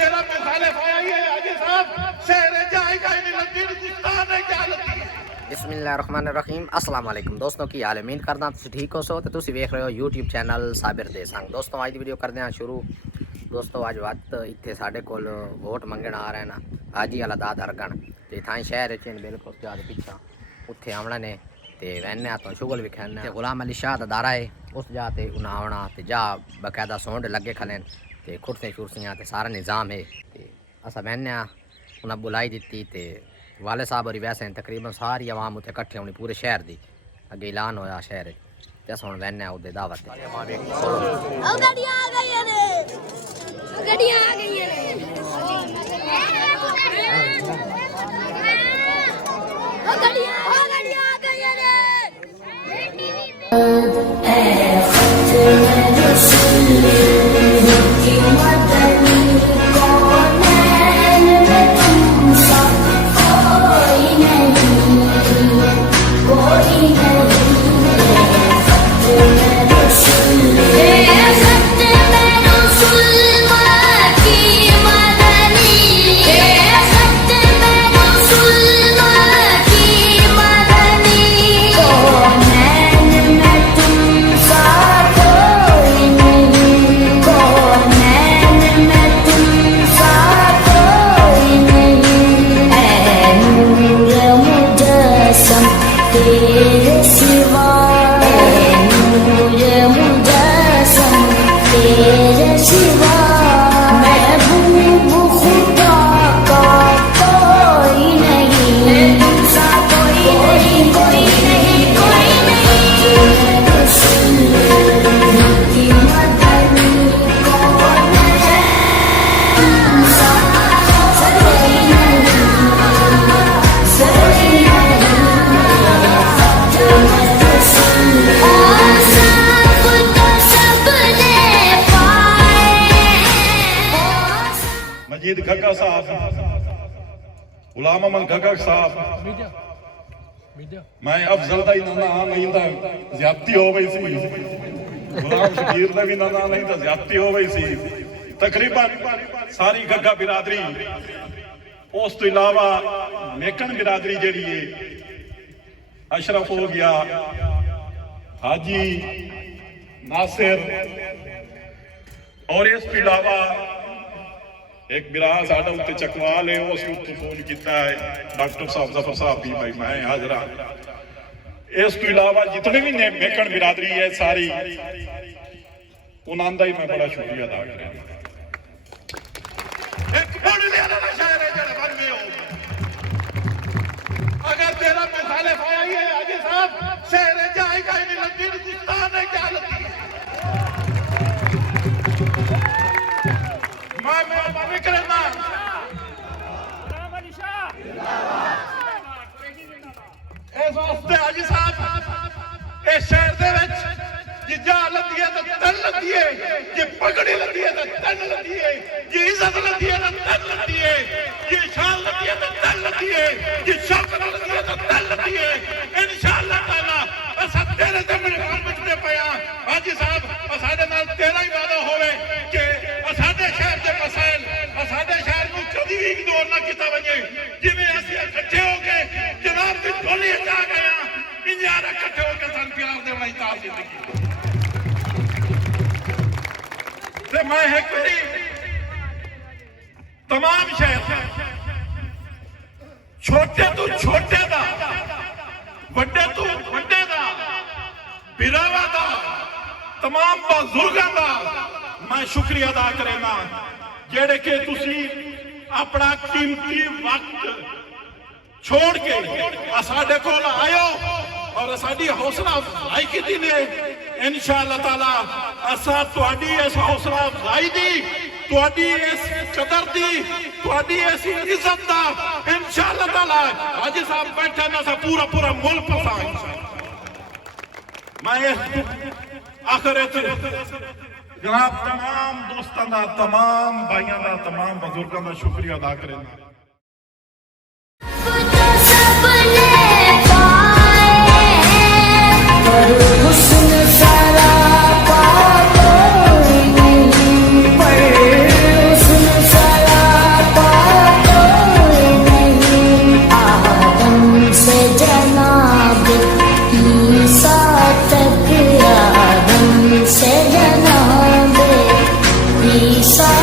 तेरा मुखालिफ आया ही है हाजी साहब शहर जाएगा ही नहीं लगी गुस्तान है क्या लगती है। बिस्मिल्लाहिर्रहमानिर्रहीम अस्सलाम वालेकुम दोस्तों की हाल उम्मीद करदा तुसीं ठीक हो सो ते तुसीं वेख रहे हो यूट्यूब चैनल साबिर देसांग। दोस्तों अज दी वीडियो करदे हां शुरू। दोस्तों अज वक्त इत्थे साडे कोल वोट मंगण आ रहे ना हाजी अला दाद हरगण ते थाई शहर च बिल्कुल ज्यादा पिछा उत्थे आवना ने ते वैन्या तो शुगल विखाने ते गुलाम अली शाह दा दारा है उस जा ते उन्हां आवना ते जा बाकायदा सोंड लगे खलेन ते कुर्सियां कुर्सियां ते सारा निज़ाम है ते असा वैन्या उन्हें बुलाई दी ते वाले साहब और वैसे तकरीबन सारी आवाम उत्थे कट्ठे होनी पूरे शहर दी अगे ऐलान होया शहर ते अस हुण वैन्ने उदे दावत मजीद खक्का साहब गुलाम अमन खक्का साहब मैं अफजल का ही ना नहीं तो ज्यादती हो गई सी गुलाम शकीर का भी ना नहीं तो ज्यादती हो गई सी तकरीबन सारी गग्गा बिरादरी उस तो इलावा मेकन बिरादरी जी है अशरफ हो गया हाजी नासिर और इस तो इलावा एक बिरा साडा उत्ते चकवाल है उस उत्ते फोन किया है डॉक्टर साहब जफर साहब भी भाई मैं हाजरा इस तो इलावा जितने भी ने मेकन बिरादरी है सारी उन्होंने ही मैं बड़ा शुक्रिया अदा करें। अगर तेरा मुखालिफ आया ही है हाजी साहब शहर जाएगा ही नहीं लगी गुस्तान है क्या लगती है। इस वास्ते हाजी साहब इस शहर दे विच जी जा लगी है तो तन लगी है जी पगड़ी लगी है तो तन लगी है जी इज्जत लगी है तो तन लगी है जी शान लगी है तो तन लगी है जी शौकत लगी है तो तन लगी है इंशाअल्लाह ताला अस तेरे ते मेहमान बचते पया हाजी साहब साडे नाल तेरा ही वादा होवे कि साडे शहर दे मसाइल साडे शहर को कभी भी इग्नोर ना किया वजे जिवें असि इकट्ठे हो के जनाब दी टोली च आ गए इंजार इकट्ठे हो के सन प्यार दे वाई तार जिंदगी ते मैं एक तमाम शहर छोटे तो छोटे दा वड्डे तो वड्डे दा बिरावा दा तमाम बुजुर्गां दा मैं शुक्रिया अदा करेना जेड़े के तुसी अपना कीमती वक्त छोड़ के साडे कोल आयो और साडी हौसला अफजाई की ने इंशाअल्लाह ताला असा तुहाडी इस हौसला अफजाई दी तुहाडी इस कदर दी तुहाडी इस इज्जत दा इंशाअल्लाह ताला हाजी साहब बैठे ना सा पूरा पूरा मुल्क पसा मैं आखिर जनाब तमाम दोस्तों का तमाम भाइयों का तमाम बुजुर्गों का शुक्रिया अदा करें। सारा साथ